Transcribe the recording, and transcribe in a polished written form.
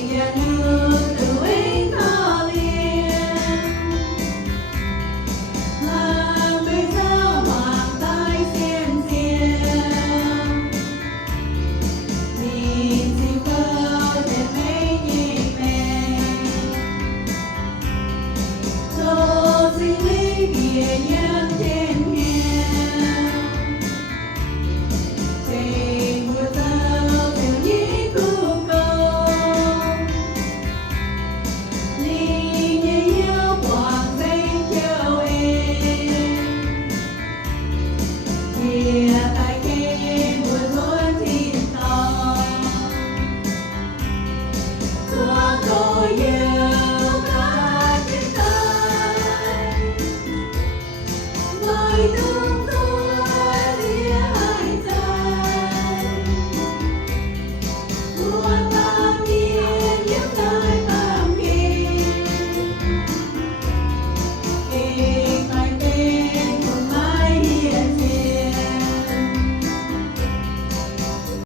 tiền nhà nước từ ấy tha liền làm bây giờ hoàng tay xiên xiên nhìn chim cơ trên mấy nhịp mèn cho sinh lý kia nhân trên tại khi mùa xuân thiên tòng chúa tôi yêu cả trên tay lời